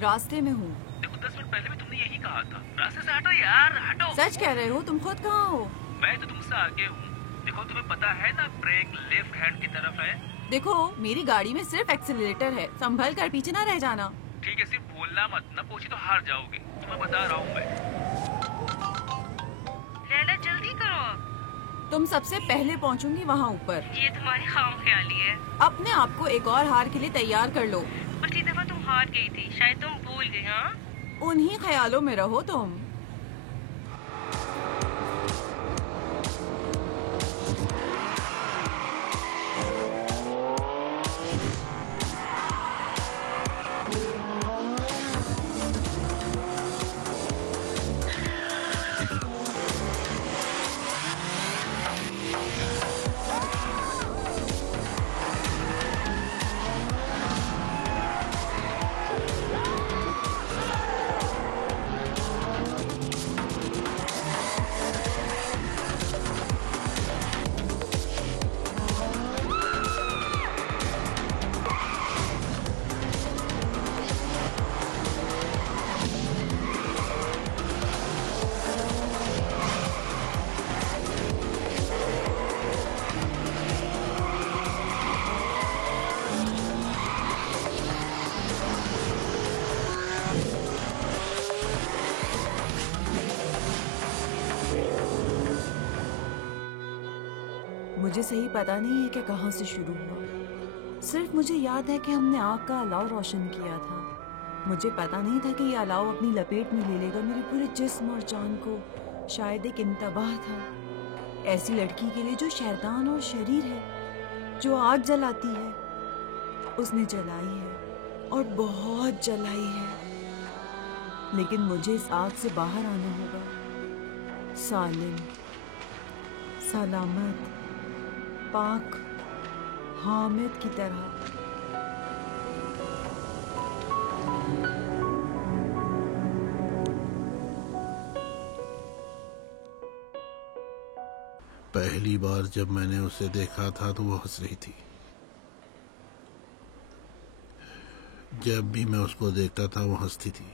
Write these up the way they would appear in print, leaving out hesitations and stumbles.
रास्ते में हूँ। देखो 10 मिनट पहले भी तुमने यही कहा था। रास्ते से हटो यार, हटो। सच कह रहे हो? तुम खुद कहाँ हो? मैं तो तुमसे आगे हूँ। देखो तुम्हें पता है ना, ब्रेक लेफ्ट हैंड की तरफ है। देखो, मेरी गाड़ी में सिर्फ एक्सीलरेटर है, संभल कर पीछे ना रह जाना। ठीक है, सिर्फ बोलना मत, ना पहुंची तो हार जाओगे। तुम्हें बता रहा हूँ मैं। लैला जल्दी करो अब। तुम सबसे पहले पहुंचूंगी वहाँ ऊपर। ये तुम्हारी खामख्याली है। अपने आप को एक और हार के लिए तैयार कर लो। पिछली दफा तुम हार गई थी, शायद तुम भूल गई। हाँ, उन्हीं ख्यालों में रहो तुम। मुझे सही पता नहीं है कि कहाँ से शुरू हुआ। सिर्फ मुझे याद है कि हमने आग का अलाव रोशन किया था। मुझे पता नहीं था कि ये अलाव अपनी लपेट में ले लेगा मेरे पूरे जिस्म और जान को। शायद एक इंतबाह था ऐसी लड़की के लिए जो शैतान और शरीर है, जो आग जलाती है। उसने जलाई है और बहुत जलाई है, लेकिन मुझे इस आग से बाहर आना होगा, सालिम, सलामत, पाक, हामिद की तरह। पहली बार जब मैंने उसे देखा था तो वो हंस रही थी। जब भी मैं उसको देखता था वो हंसती थी।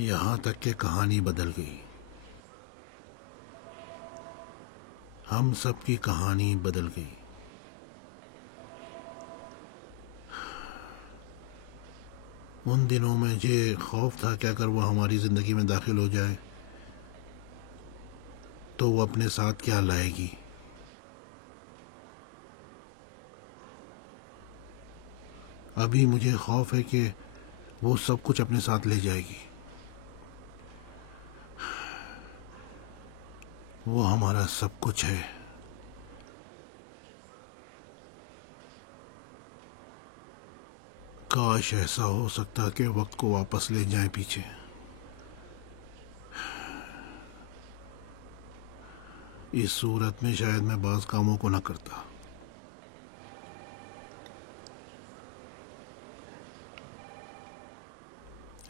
यहां तक कि कहानी बदल गई। हम सब की कहानी बदल गई। उन दिनों में मुझे खौफ था कि अगर वो हमारी जिंदगी में दाखिल हो जाए तो वो अपने साथ क्या लाएगी। अभी मुझे खौफ है कि वो सब कुछ अपने साथ ले जाएगी। वो हमारा सब कुछ है। काश ऐसा हो सकता कि वक्त को वापस ले जाए पीछे। इस सूरत में शायद मैं बाज कामों को न करता।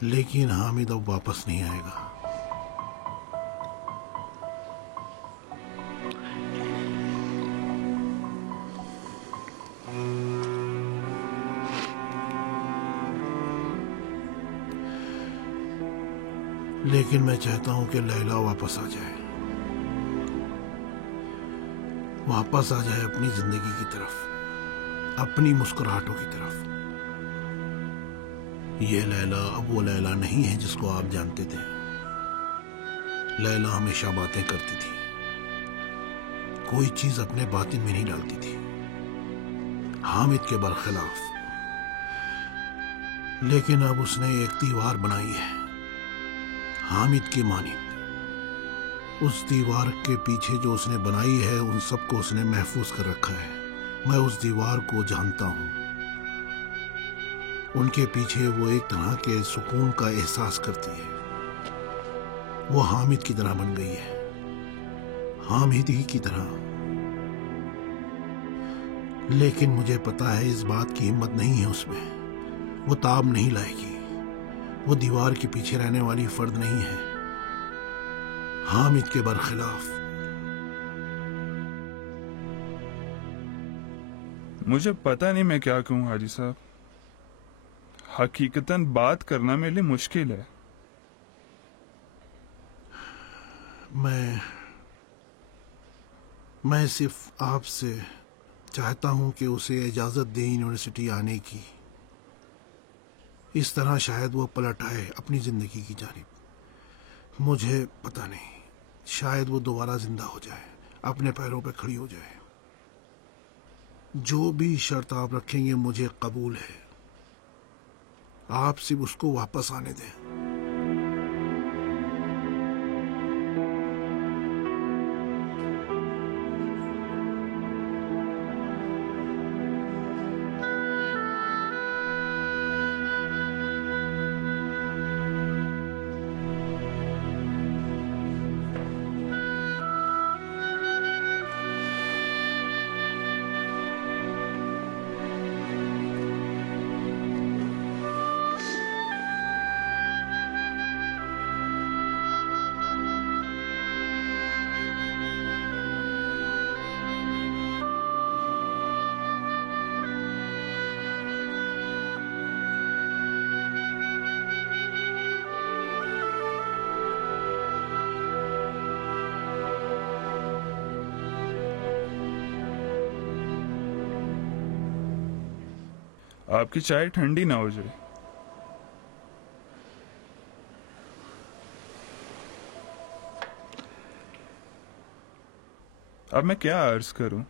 लेकिन हामिद अब वापस नहीं आएगा। लेकिन मैं चाहता हूं कि लैला वापस आ जाए। वापस आ जाए अपनी जिंदगी की तरफ, अपनी मुस्कुराहटों की तरफ। ये लैला अब वो लैला नहीं है जिसको आप जानते थे। लैला हमेशा बातें करती थी, कोई चीज अपने बातिन में नहीं डालती थी, हामिद के बरखिलाफ। लेकिन अब उसने एक दीवार बनाई है हामिद की मानिंद। उस दीवार के पीछे जो उसने बनाई है उन सबको उसने महफूज कर रखा है। मैं उस दीवार को जानता हूं। उनके पीछे वो एक तरह के सुकून का एहसास करती है। वो हामिद की तरह बन गई है, हामिद ही की तरह। लेकिन मुझे पता है इस बात की हिम्मत नहीं है उसमें। वो ताब नहीं लाएगी। वो दीवार के पीछे रहने वाली फर्द नहीं है, हामिद के बरखिलाफ। मुझे पता नहीं मैं क्या कहूँ हाजी साहब। हकीकतन बात करना मेरे लिए मुश्किल है। मैं सिर्फ आपसे चाहता हूं कि उसे इजाज़त दें यूनिवर्सिटी आने की। इस तरह शायद वो पलट आए अपनी ज़िंदगी की जानिब। मुझे पता नहीं, शायद वो दोबारा जिंदा हो जाए, अपने पैरों पे खड़ी हो जाए। जो भी शर्त आप रखेंगे मुझे कबूल है। आप सिर्फ उसको वापस आने दें। आपकी चाय ठंडी ना हो जाए। अब मैं क्या अर्ज करूं,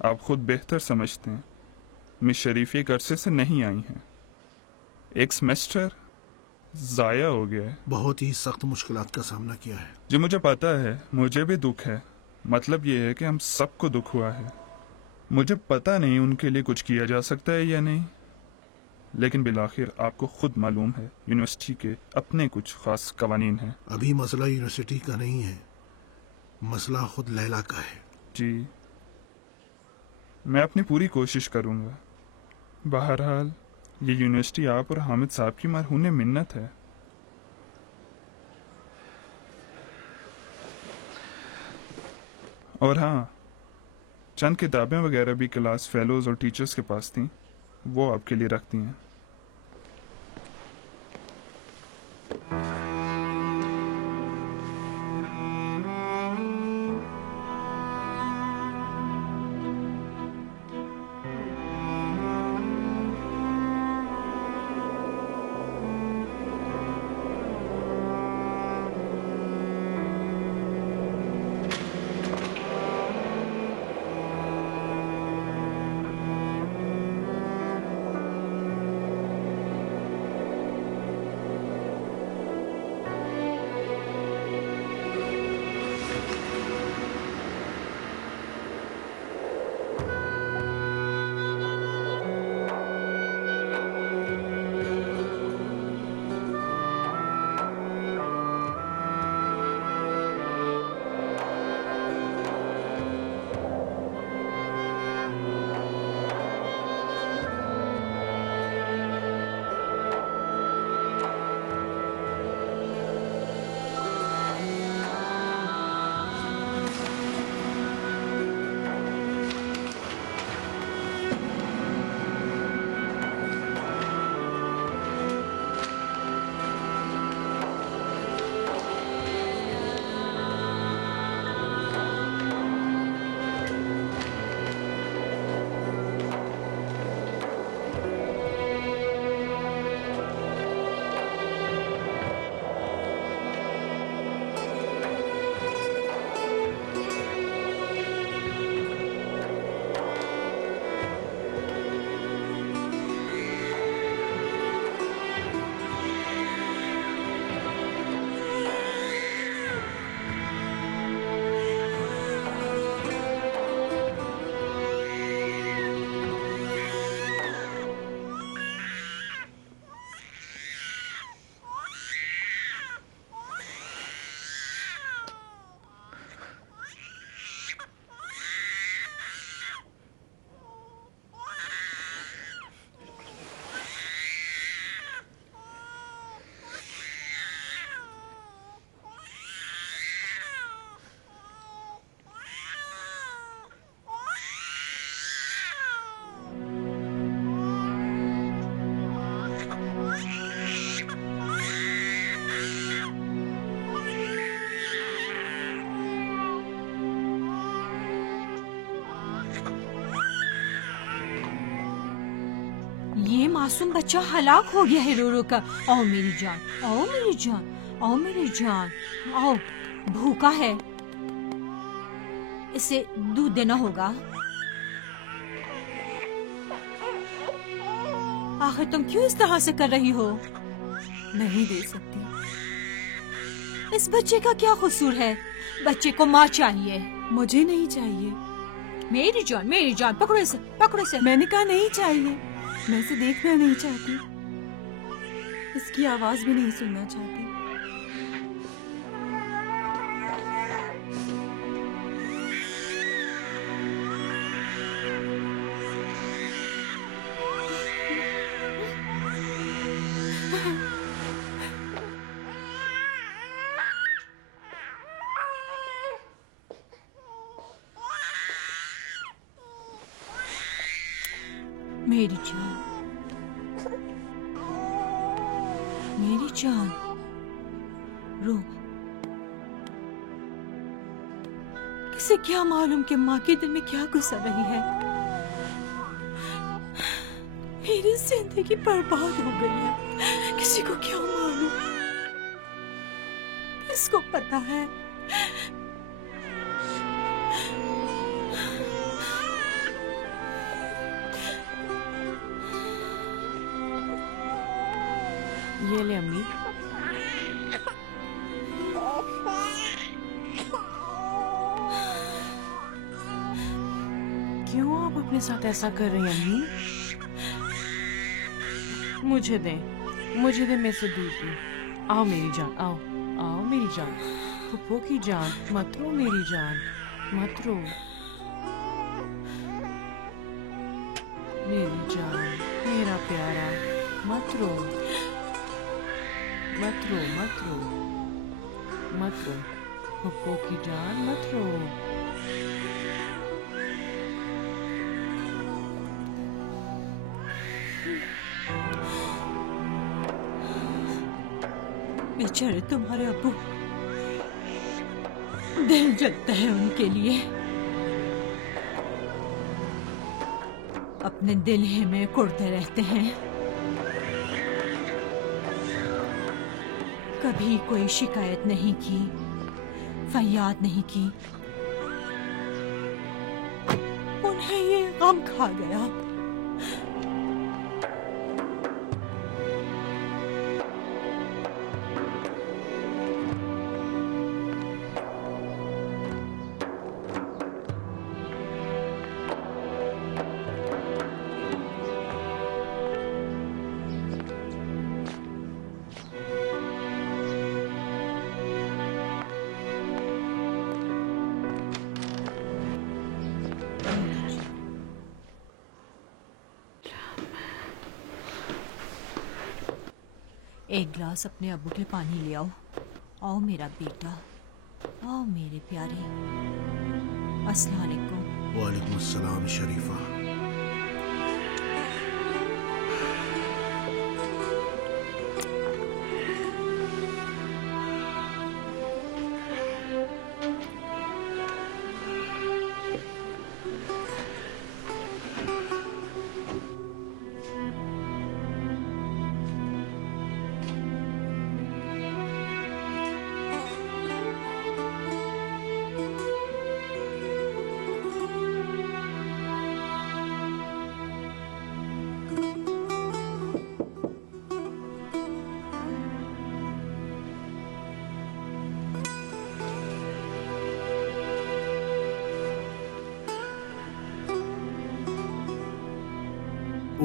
आप खुद बेहतर समझते हैं। मिस शरीफ एक अरसे से नहीं आई हैं। एक सेमेस्टर ज़ाया हो गया है। बहुत ही सख्त मुश्किलात का सामना किया है। जी मुझे पता है, मुझे भी दुख है। मतलब ये है कि हम सबको दुख हुआ है। मुझे पता नहीं उनके लिए कुछ किया जा सकता है या नहीं, लेकिन बिलाखिर आपको खुद मालूम है यूनिवर्सिटी के अपने कुछ खास कवानीन हैं। अभी मसला यूनिवर्सिटी का नहीं है, मसला खुद लैला का है। जी मैं अपनी पूरी कोशिश करूंगा। बहरहाल ये यूनिवर्सिटी आप और हामिद साहब की मरहूने मिन्नत है। और हाँ, चंद किताबें वगैरह भी क्लास फेलोज और टीचर्स के पास थीं, वो आपके लिए रखती हैं। मासूम बच्चा हलाक हो गया है रो रो कर। आओ मेरी जान, आओ मेरी जान, आओ मेरी जान, आओ। भूखा है, इसे दूध देना होगा। आखिर तुम क्यों इस तरह से कर रही हो? नहीं दे सकती। इस बच्चे का क्या कसूर है? बच्चे को माँ चाहिए। मुझे नहीं चाहिए। मेरी जान, पकड़ो इसे, पकड़ो इसे। मैंने कहा नहीं चाहिए। मैं इसे देखना नहीं चाहती, इसकी आवाज भी नहीं सुनना चाहती। मेरी जान, मेरी जान, रो। किसे क्या मालूम कि माँ के दिल में क्या गुजर रही है। मेरी जिंदगी बर्बाद हो गई है, किसी को क्या मालूम। किसको पता है? ये ले अम्मी। क्यों आप अपने साथ ऐसा कर रही हैं अम्मी? मुझे दे मैं इसे दूध दूँ। आओ मेरी जान, आओ आओ मेरी जान, फुप्पो की जान, मत रो मेरी जान, मत रो मेरी जान, मेरा प्यारा, मत रो, मत रो, मत रो, मत रो, फुप्पो की जान, मत रो। बेचारे तुम्हारे अब्बू, दिल जलता है उनके लिए। अपने दिल ही में कुढ़ते रहते हैं। कभी कोई शिकायत नहीं की, फरियाद नहीं की। उन्हें ये गम खा गया। एक गिलास अपने अब्बू के पानी ले आओ। आओ मेरा बेटा, आओ मेरे प्यारे। अस्सलाम वालेकुम। वालेकुम अस्सलाम शरीफा।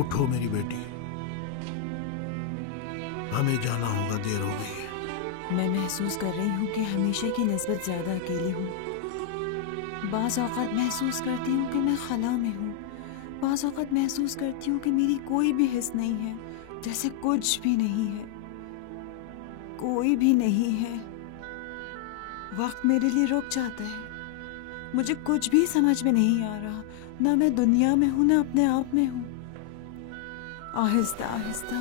उठो मेरी बेटी, हमें जाना होगा, देर हो गई है। मैं महसूस कर रही हूँ कि हमेशा की निस्बत ज्यादा अकेली हूँ। बाज़ औक़ात महसूस करती हूँ कि मैं खला में हूँ। बाज़ औक़ात महसूस करती हूँ कि मेरी कोई भी हिस्स नहीं है, जैसे कुछ भी नहीं है, कोई भी नहीं है। वक्त मेरे लिए रुक जाता है। मुझे कुछ भी समझ में नहीं आ रहा, ना मैं दुनिया में हूँ ना अपने आप में हूँ। आहिस्ता आहिस्ता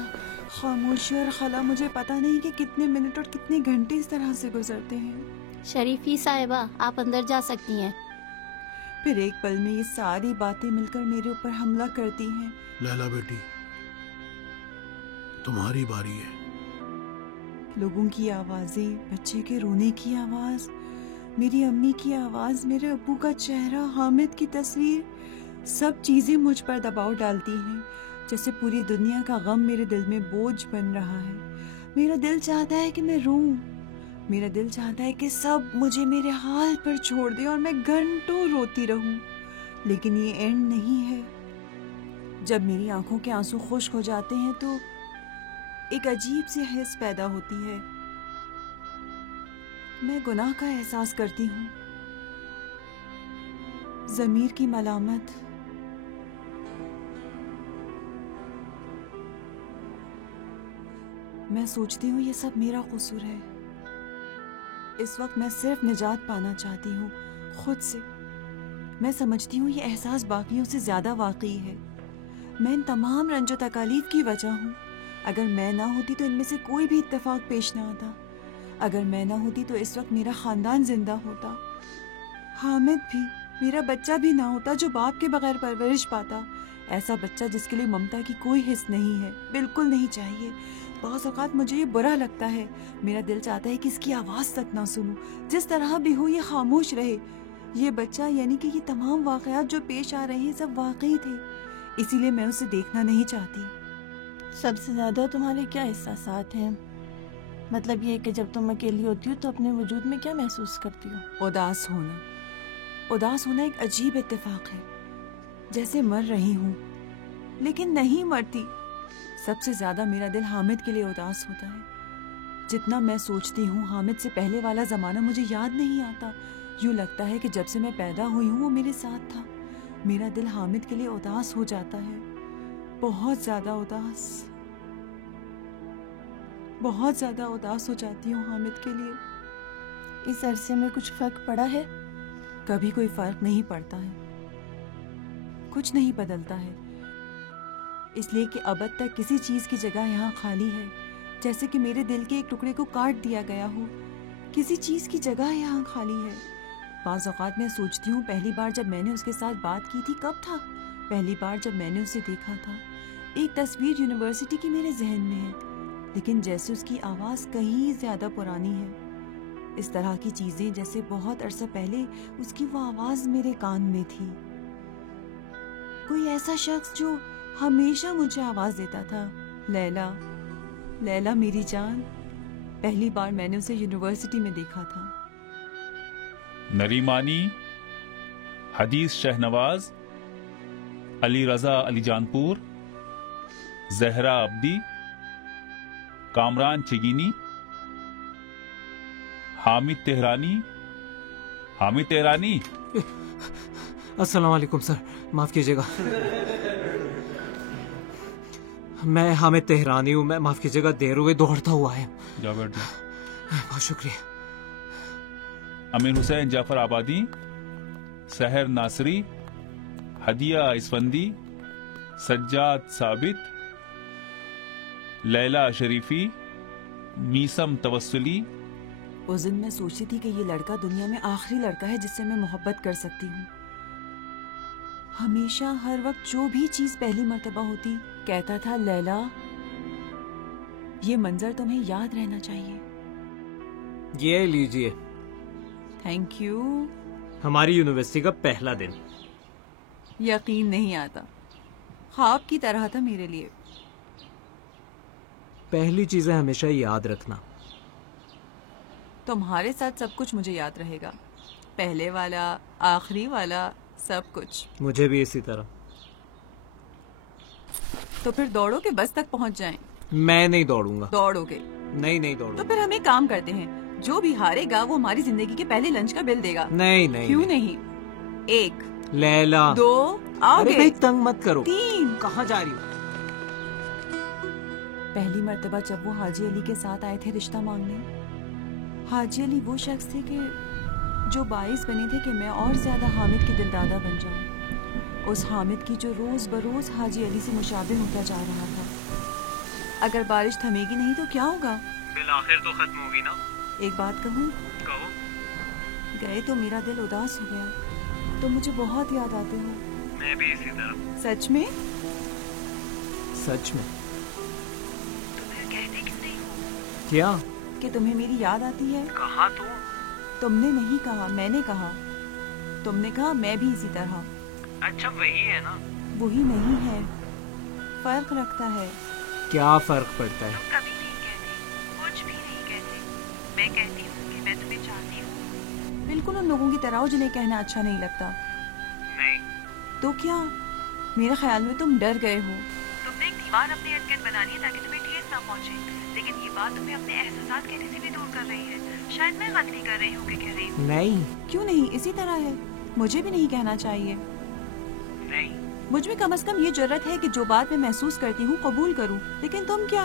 खामोशी और खला, मुझे पता नहीं कि कितने मिनट और कितने घंटे इस तरह से गुजरते हैं। शरीफी साहिबा, आप अंदर जा सकती हैं। फिर एक पल में ये सारी बातें मिलकर मेरे ऊपर हमला करती हैं। लैला बेटी, तुम्हारी बारी है। लोगों की आवाजें, बच्चे के रोने की आवाज, मेरी अम्मी की आवाज, मेरे अब्बू का चेहरा, हामिद की तस्वीर, सब चीजें मुझ पर दबाव डालती हैं, जैसे पूरी दुनिया का गम मेरे दिल में बोझ बन रहा है। मेरा दिल चाहता है कि मैं रोऊं, मेरा दिल चाहता है कि सब मुझे मेरे हाल पर छोड़ दे और मैं घंटों रोती रहूं, लेकिन ये एंड नहीं है। जब मेरी आंखों के आंसू खुश्क हो जाते हैं तो एक अजीब सी हिस्स पैदा होती है। मैं गुनाह का एहसास करती हूँ, ज़मीर की मलामत। मैं सोचती हूँ ये सब मेरा कसूर है। इस वक्त मैं सिर्फ निजात पाना चाहती हूँ खुद से। मैं समझती हूँ ये एहसास बाकियों से ज्यादा वाकई है। मैं इन तमाम रंजो तकालीफ की वजह हूँ। अगर मैं ना होती तो इनमें से कोई भी इत्तेफाक पेश ना आता। अगर मैं ना होती तो इस वक्त मेरा खानदान जिंदा होता, हामिद भी, मेरा बच्चा भी ना होता जो बाप के बगैर परवरिश पाता। ऐसा बच्चा जिसके लिए ममता की कोई हिस्स नहीं है, बिल्कुल नहीं चाहिए। बहुत औक़ात मुझे ये बुरा लगता है। मेरा दिल चाहता है कि इसकी आवाज़ तक ना सुनूं। जिस तरह भी हो ये खामोश रहे। ये बच्चा यानी कि ये तमाम वाक़यात जो पेश आ रहे हैं सब वाकई थे, इसीलिए मैं उसे देखना नहीं चाहती। सबसे ज़्यादा तुम्हारे क्या एहसासात हैं? मतलब ये कि जब तुम अकेली होती हो तो अपने वजूद में क्या महसूस करती हो? उदास होना। उदास होना एक अजीब इत्तेफाक है, जैसे मर रही हूँ लेकिन नहीं मरती। सबसे ज्यादा मेरा दिल हामिद के लिए उदास होता है। जितना मैं सोचती हूँ हामिद से पहले वाला जमाना मुझे याद नहीं आता। यूँ लगता है कि जब से मैं पैदा हुई हूँ वो मेरे साथ था। मेरा दिल हामिद के लिए उदास हो जाता है, बहुत ज्यादा उदास, बहुत ज्यादा उदास हो जाती हूँ हामिद के लिए। इस अरसे में कुछ फर्क पड़ा है? कभी कोई फर्क नहीं पड़ता है, कुछ नहीं बदलता है, इसलिए कि अब तक किसी चीज की जगह यहाँ खाली है। जैसे कि मेरे दिल के एक टुकड़े को काट दिया गया हो, किसी चीज की जगह यहाँ खाली है। बाज़ औक़ात मैं सोचती हूँ पहली बार जब मैंने उसके साथ बात की थी कब था। पहली बार जब मैंने उसे देखा था, एक तस्वीर यूनिवर्सिटी की मेरे जहन में है, लेकिन जैसे उसकी आवाज़ कहीं ज़्यादा पुरानी है। इस तरह की चीज़ें जैसे बहुत अरसा पहले उसकी वो आवाज़ मेरे कान में थी। कोई ऐसा शख्स जो हमेशा मुझे आवाज़ देता था, लैला, लैला मेरी जान। पहली बार मैंने उसे यूनिवर्सिटी में देखा था। नरीमानी, हदीस शहनवाज, अली रजा अली जानपुर, जहरा अब्दी, कामरान चिगिनी, हामिद तेहरानी। हामिद तेहरानी। अस्सलाम वालेकुम सर, माफ कीजिएगा। मैं हामिद तेहरानी हूँ। मैं माफ कीजिएगा, देर हो गई, दौड़ता हुआ है। जाओ बैठ जाओ। बहुत शुक्रिया। अमीर हुसैन जाफर आबादी, सहर नासरी, हदिया इसफंदी, सज्जाद साबित, लैला शरीफी, मीसम तवस्सुली। उस दिन मैं सोचती थी कि ये लड़का दुनिया में आखिरी लड़का है जिससे मैं मोहब्बत कर सकती हूँ। हमेशा हर वक्त जो भी चीज पहली मर्तबा होती कहता था, लैला ये मंजर तुम्हें याद रहना चाहिए। ये लीजिए। Thank you. हमारी यूनिवर्सिटी का पहला दिन। यकीन नहीं आता, ख्वाब की तरह था मेरे लिए। पहली चीजें हमेशा याद रखना। तुम्हारे साथ सब कुछ मुझे याद रहेगा, पहले वाला, आखिरी वाला, सब कुछ। मुझे भी इसी तरह। तो फिर दौड़ो के बस तक पहुंच जाएं। मैं नहीं दौड़ूंगा। दौड़ोगे? नहीं दौड़ूंगा। तो फिर हम एक काम करते हैं, जो भी हारेगा वो हमारी जिंदगी के पहले लंच का बिल देगा। नहीं। क्यों नहीं? 1, लैला, 2, आओगे? अरे भाई तंग मत करो। 3। कहाँ जा रही हो? पहली मर्तबा जब वो हाजी अली के साथ आए थे रिश्ता मांगने, हाजी अली वो शख्स थे कि जो बाइस बने थे कि मैं और ज्यादा हामिद की दिलदादा बन जाऊं। उस हामिद की जो रोज बरोज हाजी अली से मुशाबिह होता जा रहा था। अगर बारिश थमेगी नहीं तो क्या होगा? बिल आखिर तो खत्म होगी ना। एक बात कहूँ? कहो। गए तो मेरा दिल उदास हो गया, तो मुझे बहुत याद आते हो। मैं भी इसी तरह। सच में? सच में। क्या? कि तुम्हें मेरी याद आती है। कहा तो? तुमने नहीं कहा, मैंने कहा। तुमने कहा मैं भी इसी तरह। अच्छा वही है ना? वही नहीं है, फर्क रखता है। क्या फर्क पड़ता है? कभी नहीं कहते, कुछ भी नहीं कहते। मैं कहती हूँ कि मैं तुम्हें चाहती हूँ। बिल्कुल उन लोगों की तरह हो जिन्हें कहना अच्छा नहीं लगता। नहीं। तो क्या? मेरे ख्याल में तुम डर गए हो। तुमने एक दीवार अपने इर्द गिर्द बना ली ताकि तुम्हें ठेस ना पहुंचे, लेकिन ये बात तुम्हें अपने एहसास कहने से भी दूर कर रही है। शायद मैं गलती कर रही हूँ कि कह रही हूँ। नहीं। क्यों नहीं, इसी तरह है। मुझे भी नहीं कहना चाहिए। नहीं। मुझ में कम से कम ये जरूरत है कि जो बात मैं महसूस करती हूँ कबूल करूँ, लेकिन तुम क्या?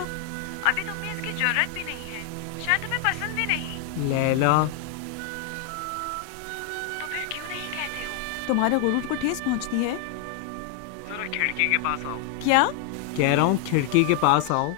अभी तुम्हें इसकी जरूरत भी नहीं है, शायद तुम्हें पसंद भी नहीं। लैला, तो फिर क्यों नहीं कहते हो? तुम्हारे गुरूर को ठेस पहुँचती है। जरा खिड़की के पास आओ। क्या? कह रहा हूँ खिड़की के पास आओ।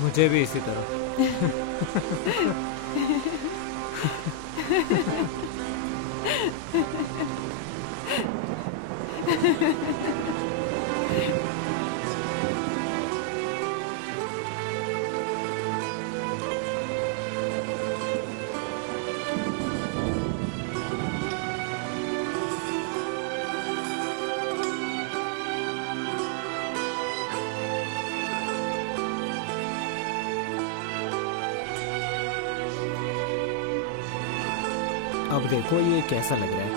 मुझे भी इसी तरह। अब देखो ये कैसा लग रहा है?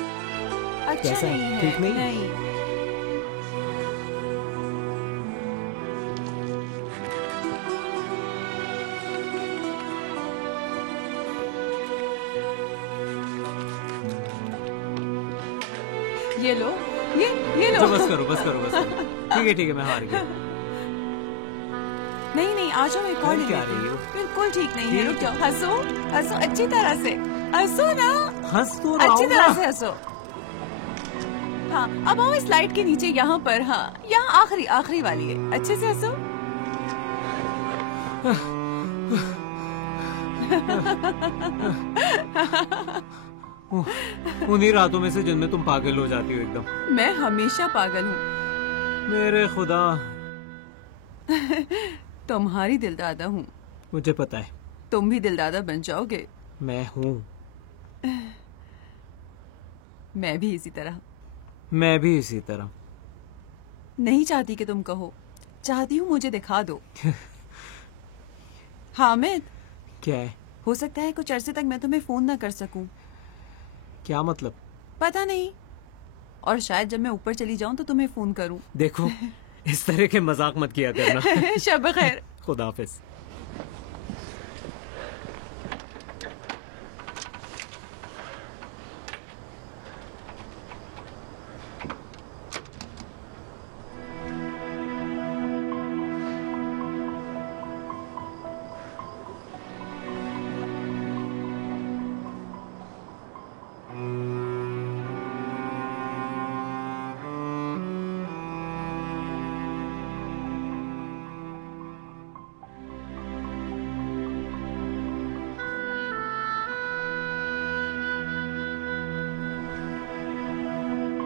अच्छा कैसा नहीं है। ठीक नहीं? नहीं। ये लो, ये लो। तो बस करो, बस करो, बस करो। ठीक है मैं हार गया। नहीं नहीं, आ जाओ, एक और ले क्या लेती रही हूँ। हो? बिल्कुल ठीक नहीं है, रुक जाओ। हंसो हंसो अच्छी तरह से, हंसो ना, हंस तो रहा अच्छी हूँ तरह ना। से हंसो। हाँ, अब आओ इस लाइट के नीचे, यहाँ पर। हाँ, यहाँ आखिरी आखिरी वाली है। अच्छे से हंसो। उन्हीं रातों में से जिनमें तुम पागल हो जाती हो एकदम। मैं हमेशा पागल हूँ। मेरे खुदा। तुम्हारी दिलदादा हूँ। मुझे पता है। तुम भी दिलदादा बन जाओगे। मैं हूँ। मैं भी इसी तरह। मैं भी इसी तरह। नहीं चाहती कि तुम कहो, चाहती हूँ मुझे दिखा दो। हामिद। क्या है? हो सकता है कुछ अरसे तक मैं तुम्हें फोन ना कर सकूं। क्या मतलब? पता नहीं, और शायद जब मैं ऊपर चली जाऊं तो तुम्हें फोन करूं। देखो इस तरह के मजाक मत किया करना। शब खैर। खुदा हाफिज।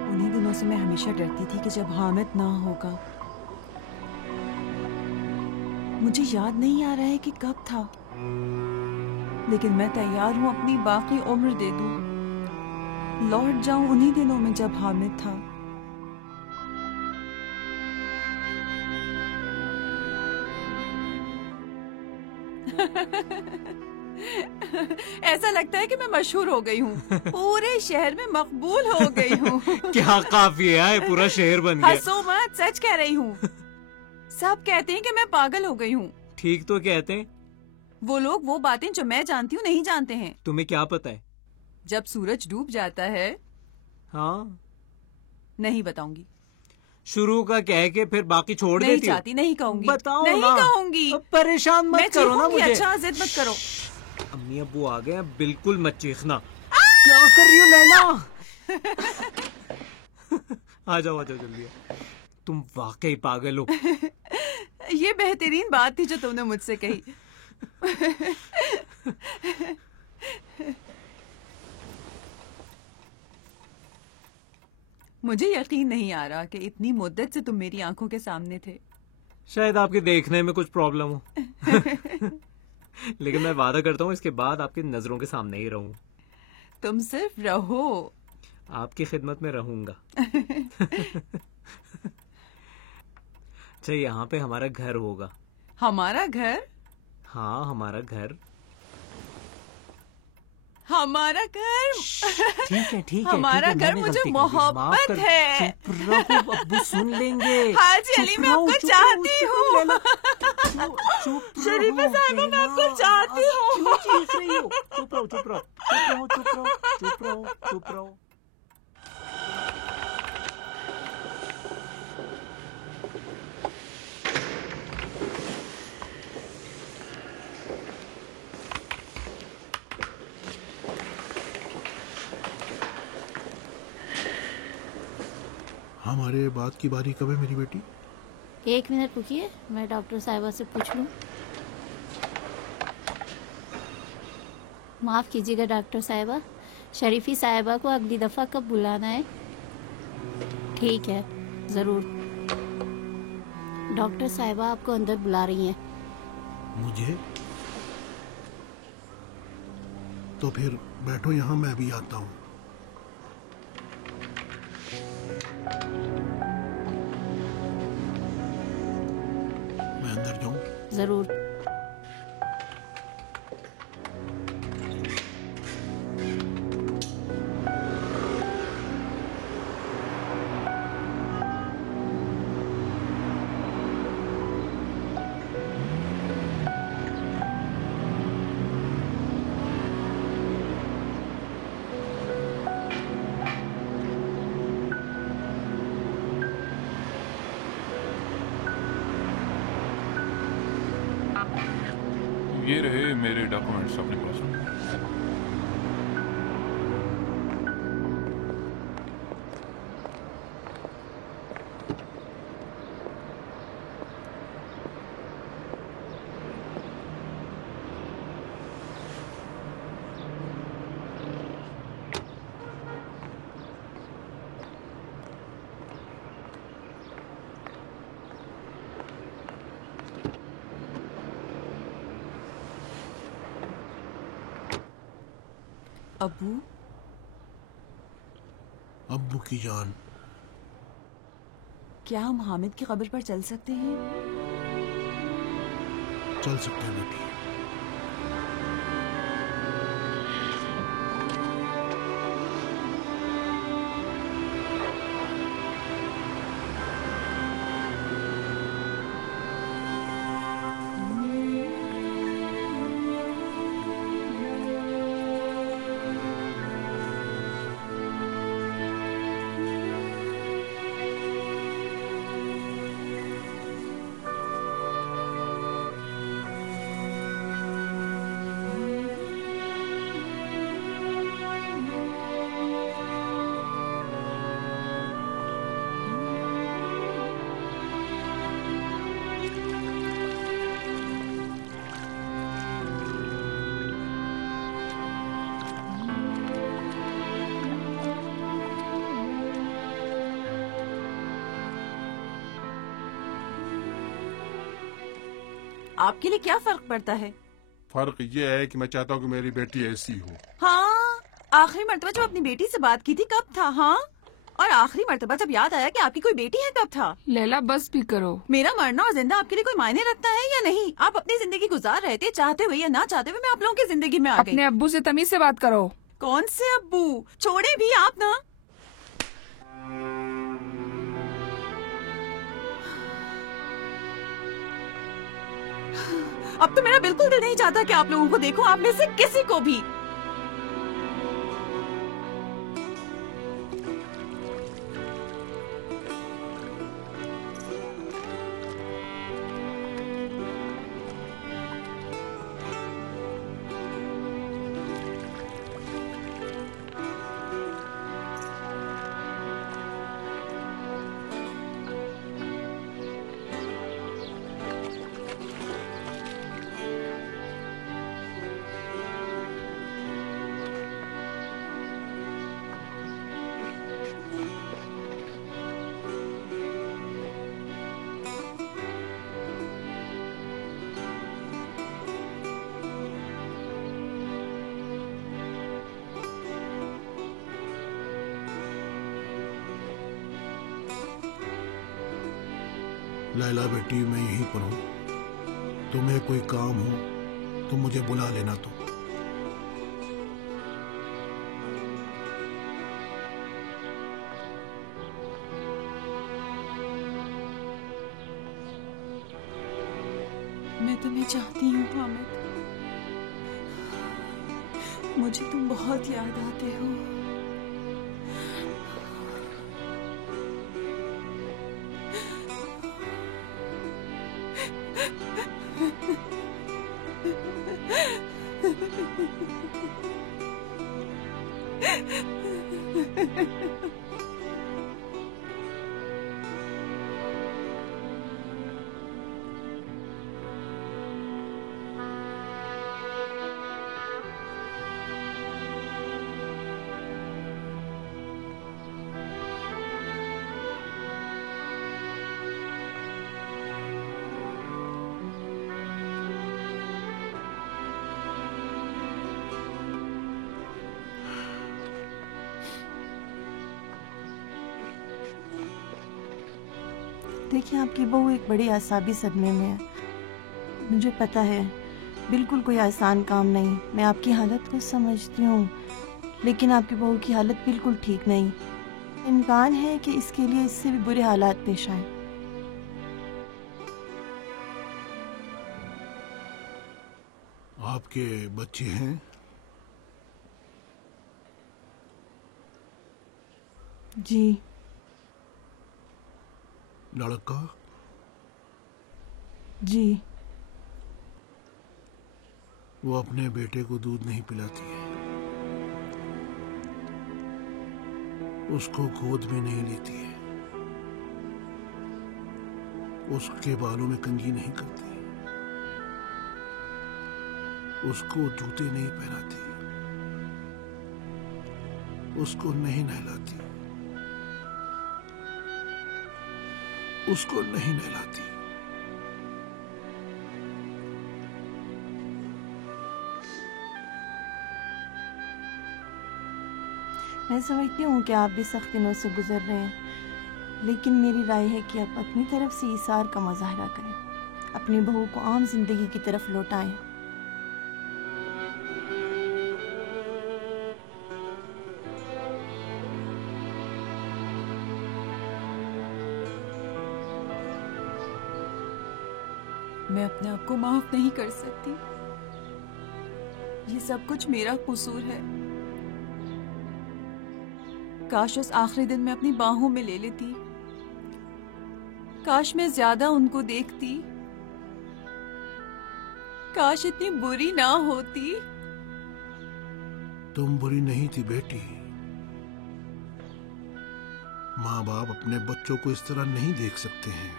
उन्हीं दिनों से मैं हमेशा डरती थी कि जब हामिद ना होगा। मुझे याद नहीं आ रहा है कि कब था, लेकिन मैं तैयार हूँ अपनी बाकी उम्र दे दूं, लौट जाऊं उन्हीं दिनों में जब हामिद था। ऐसा लगता है कि मैं मशहूर हो गई हूँ, पूरे शहर में मकबूल हो गई हूँ। क्या काफी है, पूरा शहर बन गया। हंसो मत, सच कह रही हूँ। सब कहते हैं कि मैं पागल हो गई हूँ। ठीक तो कहते हैं। वो लोग वो बातें जो मैं जानती हूँ नहीं जानते हैं। तुम्हें क्या पता है? जब सूरज डूब जाता है। हाँ, नहीं बताऊंगी। शुरू का कह के फिर बाकी छोड़ नहीं देती हो। चाहती, नहीं कहूंगी। बताओ नहीं ना। कहूंगी। अब परेशान मत मैं करो ना चीखूंगी। मुझे। अच्छा, जिद मत करो। अम्मी अब्बू आ गए, बिल्कुल मत चीखना। क्या कर रही हो लैला? आ जाओ जल्दी। तुम वाकई पागल हो। ये बेहतरीन बात थी जो तुमने मुझसे कही। मुझे यकीन नहीं आ रहा कि इतनी मुद्दत से तुम मेरी आंखों के सामने थे। शायद आपके देखने में कुछ प्रॉब्लम हो। लेकिन मैं वादा करता हूँ इसके बाद आपकी नजरों के सामने ही रहूं। तुम सिर्फ रहो। आपकी खिदमत में रहूंगा। अच्छा, यहाँ पे हमारा घर होगा। हमारा घर? हाँ, हमारा घर। हमारा घर? ठीक है। हमारा घर मुझे मोहब्बत है। चुप रहो, अब्बू सुन लेंगे। हाजी अली, मैं आपको चाहती हूँ। शरीफा साहिबा, मैं आपको चाहती हूँ। चुप रहो। हमारे बात की बारी कब है मेरी बेटी? 1 मिनट रुकिए, मैं डॉक्टर साहिबा से पूछ लूं। माफ़ कीजिएगा डॉक्टर साहिबा, शरीफी साहिबा को अगली दफ़ा कब बुलाना है? ठीक है, ज़रूर। डॉक्टर साहिबा आपको अंदर बुला रही हैं। मुझे? तो फिर बैठो यहाँ, मैं भी आता हूँ। मैं अंदर जाऊँ? ज़रूर। ये रहे मेरे डॉक्यूमेंट्स अपने पास। अब्बू? अब्बू की जान, क्या हम हामिद की खबर पर चल सकते हैं? चल सकते हैं बेटी। आपके लिए क्या फर्क पड़ता है? फर्क ये है कि मैं चाहता हूँ कि मेरी बेटी ऐसी हो। हाँ, आखिरी मर्तबा जब अपनी बेटी से बात की थी कब था? हाँ, और आखिरी मर्तबा जब याद आया कि आपकी कोई बेटी है कब था? लैला बस भी करो। मेरा मरना और जिंदा आपके लिए कोई मायने रखता है या नहीं? आप अपनी जिंदगी गुजार रहे थे, चाहते हुए या ना चाहते हुए मैं आप लोगों की जिंदगी में आ गई। अपने अब्बू से तमीज से बात करो। कौन से अब्बू? छोड़े भी आप ना। अब तो मेरा बिल्कुल दिल नहीं चाहता कि आप लोगों को देखूं, आप में से किसी को भी। लैला बेटी, मैं यहीं पर हूँ। तुम्हें कोई काम हो तो मुझे बुला लेना। तो मैं तुम्हें चाहती हूँ हामिद, मुझे तुम बहुत याद आते हो। देखिए, आपकी बहू एक बड़ी आसाबी सदमे में है। मुझे पता है बिल्कुल कोई आसान काम नहीं। मैं आपकी हालत को समझती हूँ, लेकिन आपकी बहू की हालत बिल्कुल ठीक नहीं। इम्कान है कि इसके लिए इससे भी बुरे हालात पेश आए। आपके बच्चे हैं? जी। लड़का? जी। वो अपने बेटे को दूध नहीं पिलाती है, उसको गोद में नहीं लेती है, उसके बालों में कंघी नहीं करती, उसको जूते नहीं पहनाती, उसको नहीं नहलाती, उसको नहीं नहलाती। मैं समझती हूँ कि आप भी सख्त दिनों से गुजर रहे हैं, लेकिन मेरी राय है कि आप अपनी तरफ से ईसार का मुजाहरा करें, अपनी बहू को आम जिंदगी की तरफ लौटाएं। मैं अपने आप को माफ नहीं कर सकती। ये सब कुछ मेरा कसूर है। काश उस आखिरी दिन मैं अपनी बाहों में ले लेती, काश मैं ज्यादा उनको देखती, काश इतनी बुरी ना होती। तुम बुरी नहीं थी बेटी। माँ बाप अपने बच्चों को इस तरह नहीं देख सकते हैं।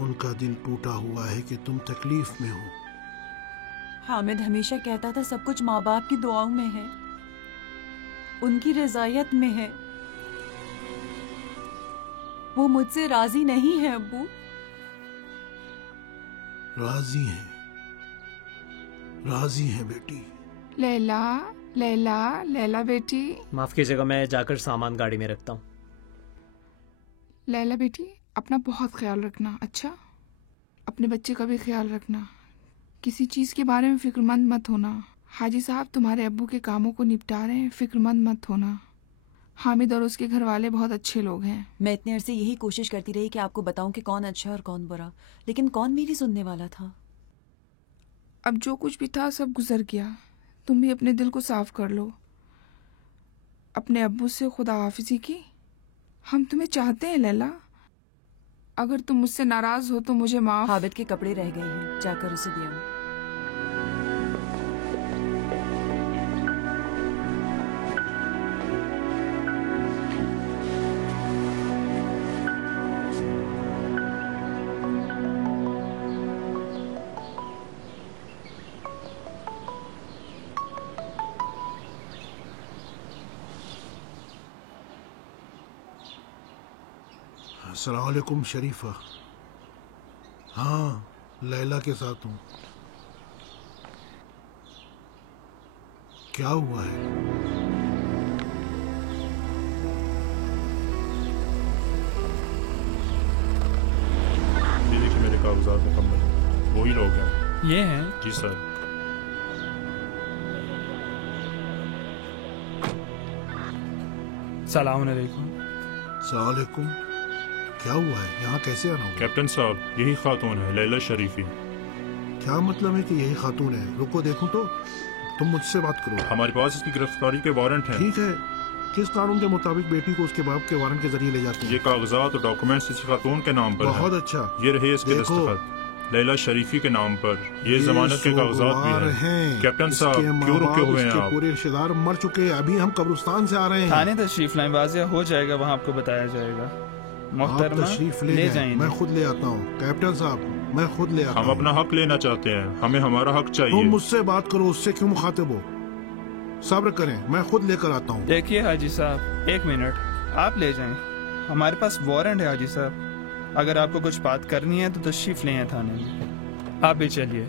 उनका दिल टूटा हुआ है कि तुम तकलीफ में हो। हामिद हमेशा कहता था सब कुछ माँ बाप की दुआओं में है, उनकी रजायत में है। वो मुझसे राजी नहीं है अब्बू। राजी हैं, राजी हैं बेटी। लैला, लैला, लैला बेटी। माफ कीजिएगा, मैं जाकर सामान गाड़ी में रखता हूँ। लैला बेटी, अपना बहुत ख्याल रखना, अच्छा? अपने बच्चे का भी ख्याल रखना। किसी चीज़ के बारे में फिक्रमंद मत होना। हाजी साहब तुम्हारे अब्बू के कामों को निपटा रहे हैं, फिक्रमंद मत होना। हामिद और उसके घर वाले बहुत अच्छे लोग हैं। मैं इतने अरसे यही कोशिश करती रही कि आपको बताऊं कि कौन अच्छा और कौन बुरा, लेकिन कौन मेरी सुनने वाला था। अब जो कुछ भी था सब गुजर गया। तुम भी अपने दिल को साफ कर लो। अपने अब्बू से खुदा हाफिजी की। हम तुम्हें चाहते हैं लैला। अगर तुम मुझसे नाराज हो तो मुझे माफ। हामिद के कपड़े रह गए हैं, जाकर उसे दे आओ। अस्सलाम वालेकुम शरीफा। हाँ, लैला के साथ हूँ। क्या हुआ है? ये देखिए मेरे कागजात मुकम्मल। वही लोग हैं। ये हैं? जी सर। सलाम अलैकुम। सलाम वालेकुम। क्या हुआ है? यहाँ कैसे आना हुआ? कैप्टन साहब, यही खातून है लैला शरीफी। क्या मतलब है कि यही खातून है? रुको देखूं तो। तुम मुझसे बात करो। हमारे पास इसकी गिरफ्तारी के वारंट हैं। ठीक है, किस कानून के मुताबिक बेटी को उसके बाप के वारंट के जरिए ले जाते हैं? ये कागजात और डॉक्यूमेंट्स इसी खातून के नाम पर हैं। बहुत अच्छा। ये रहे इसके दस्तखत लैला शरीफी के नाम पर। ये जमानत के कागजात भी हैं। कैप्टन साहब, क्यों रुके हुए हैं आप? पूरे रिश्तेदार मर चुके हैं। अभी हम कब्रिस्तान से आ रहे हैं। थाने तशरीफ लाएं, वाज़िया हो जाएगा, वहाँ आपको बताया जाएगा। मोहतरमा, तशरीफ ले जाएं। मैं खुद ले आता हूँ। कैप्टन साहब, मैं खुद ले आता हूँ। हम अपना हक लेना चाहते हैं। हमें हमारा हक चाहिए। तुम मुझसे बात करो, उससे क्यों मुखातिब हो? सब्र करें, मैं खुद लेकर आता हूँ। देखिए हाजी साहब, 1 मिनट, आप ले जाएं। हमारे पास वारंट है हाजी साहब। अगर आपको कुछ बात करनी है तो तशरीफ ले आएं थाने में। आप भी चलिए।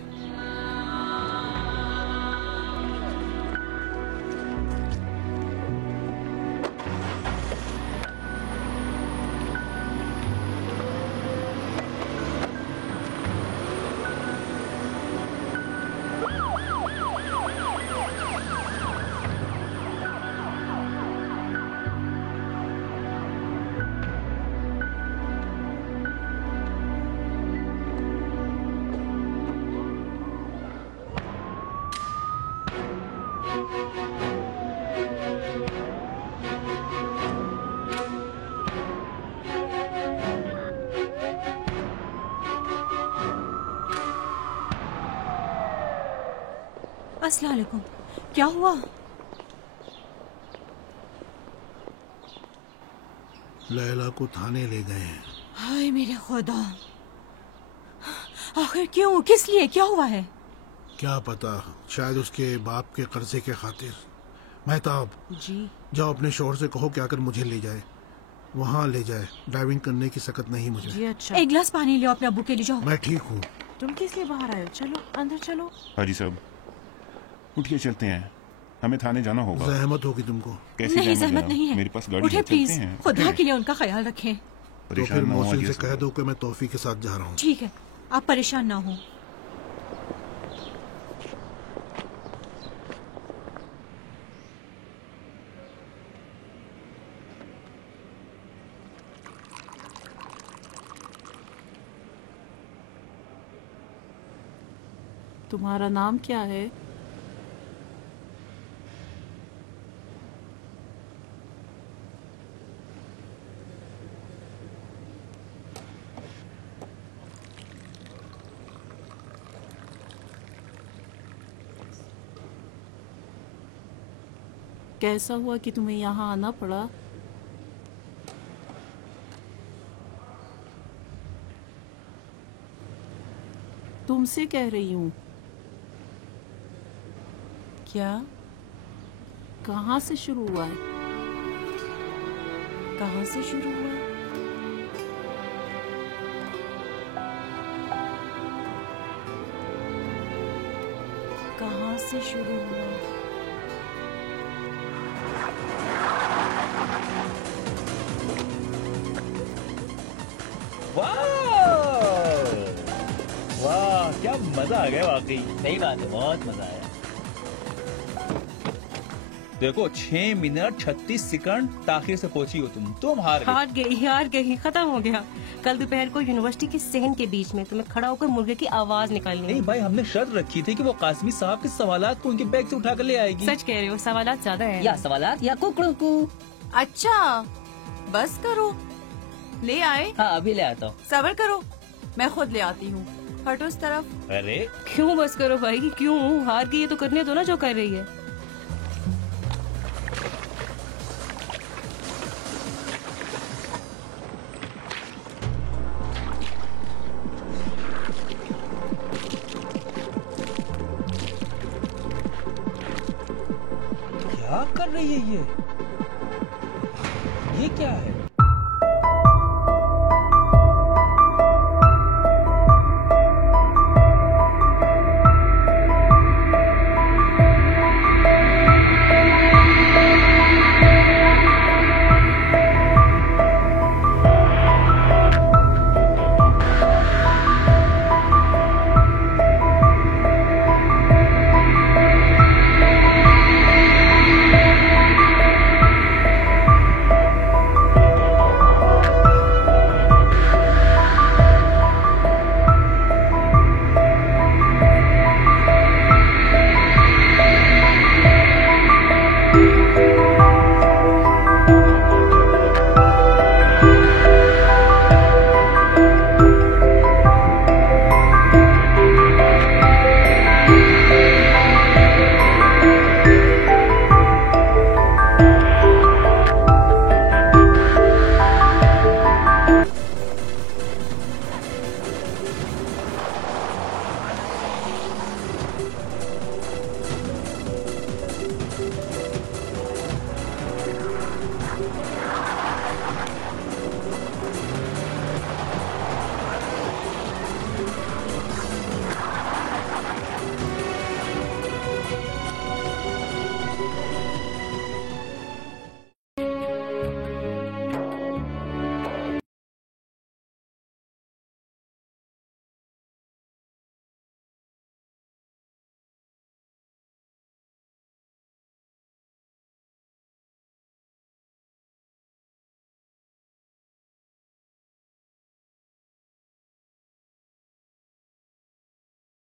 अस्सलाम वालेकुम। क्या हुआ? लैला को थाने ले गए हैं। हाय मेरे खुदा, आखिर क्यों, किस लिए, क्या हुआ है? क्या पता, शायद उसके बाप के कर्जे के खातिर। महताब जी, जाओ अपने शोहर से कहो कि आकर मुझे ले जाए, वहाँ ले जाए। ड्राइविंग करने की सकत नहीं मुझे। जी अच्छा। एक गिलास पानी लियो, अपने अब्बू के लिए जाओ। मैं ठीक हूँ। तुम किस लिए बाहर आए हो? चलो अंदर चलो। हाजी साहब, उठिए, चलते हैं। हमें थाने जाना होगा। जहमत होगी तुमको। कैसे नहीं, जहमत जहमत नहीं है। मेरे पास गाड़ी उठे है, प्लीज, चलते हैं। खुदा के लिए उनका ख्याल रखें। तो फिर मोहसिन से कह दो कि मैं तौफी के साथ जा रहा हूँ। ठीक है, आप परेशान ना हो। तुम्हारा नाम क्या है? कैसा हुआ कि तुम्हें यहाँ आना पड़ा? तुमसे कह रही हूँ। क्या? कहाँ से शुरू हुआ है? कहाँ से शुरू हुआ है? कहाँ से शुरू हुआ? वाह, क्या मजा आ गया वाकई। सही बात है, बहुत मजा आया। देखो 6 मिनट 36 सेकंड ताखिर से पहुंची हो तुम हार गई, खत्म हो गया। कल दोपहर को यूनिवर्सिटी के सहन के बीच में तुम्हें खड़ा होकर मुर्गे की आवाज निकालनी। नहीं भाई, हमने शर्त रखी थी कि वो कासमी साहब के सवालात को उनके बैग से उठा कर ले आएगी। सच कह रहे हो, सवालात ज्यादा है। या सवालात या कुकड़ू। अच्छा बस करो, ले आए। हाँ अभी ले आता हूँ। सब्र करो, मैं खुद ले आती हूँ। हटो इस तरफ। अरे क्यों बस करो भाई, क्यों? हार गई है तो करने दो ना जो कर रही है। क्या कर रही है ये क्या है?